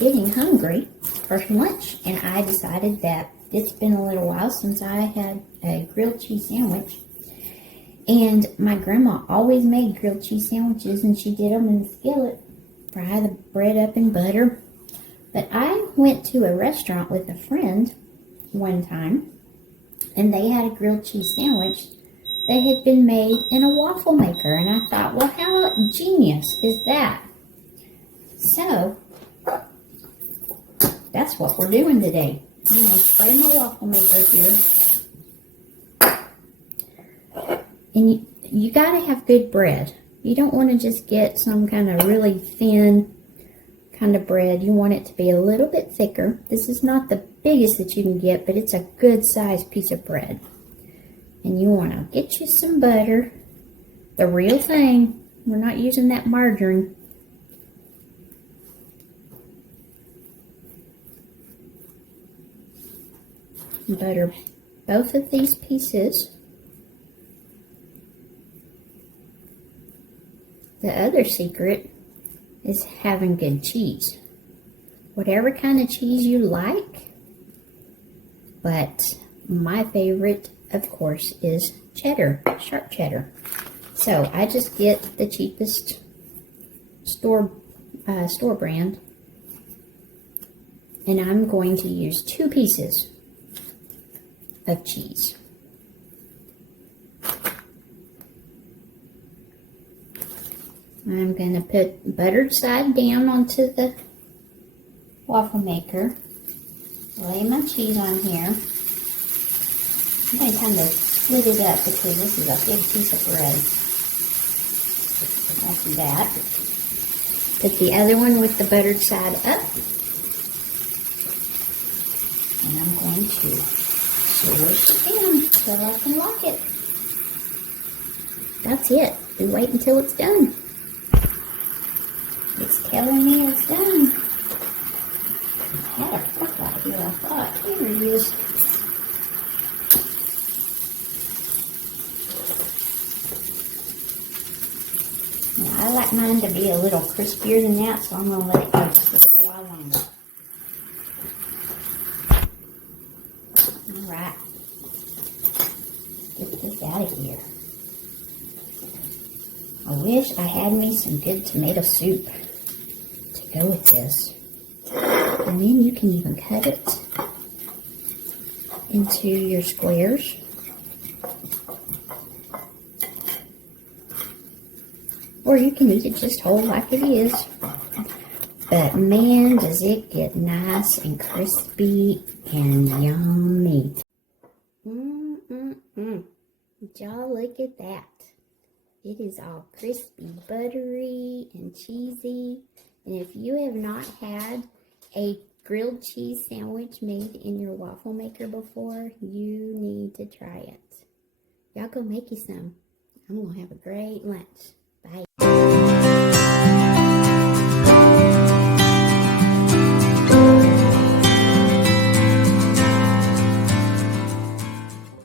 getting hungry for lunch, and I decided that it's been a little while since I had a grilled cheese sandwich. And my grandma always made grilled cheese sandwiches, and she did them in the skillet, fry the bread up in butter. But I went to a restaurant with a friend one time, and they had a grilled cheese sandwich that had been made in a waffle maker. And I thought, well, how genius is that? So, that's what we're doing today. I'm going to spray my waffle maker here. And you got to have good bread. You don't want to just get some kind of really thin kind of bread. You want it to be a little bit thicker. This is not the biggest that you can get, but it's a good sized piece of bread. And you want to get you some butter. The real thing. We're not using that margarine. Butter both of these pieces. The other secret is having good cheese. Whatever kind of cheese you like, but my favorite, of course, is cheddar, sharp cheddar. So I just get the cheapest store brand, and I'm going to use 2 pieces of cheese. I'm going to put buttered side down onto the waffle maker. Lay my cheese on here. I'm going to kind of split it up because this is a big piece of bread. I'll do that. Put the other one with the buttered side up. And I'm going to swish it in so I can lock it. That's it. We wait until it's done. It's telling me it's done. I had a fork right here, I thought. Here it is. Now, I like mine to be a little crispier than that, so I'm going to let it go just a little while longer. Alright. Let's get this out of here. I wish I had me some good tomato soup to go with this. And then you can even cut it into your squares. Or you can eat it just whole like it is. But man, does it get nice and crispy and yummy. Y'all look at that. It is all crispy, buttery, and cheesy. And if you have not had a grilled cheese sandwich made in your waffle maker before, you need to try it. Y'all go make you some. I'm going to have a great lunch.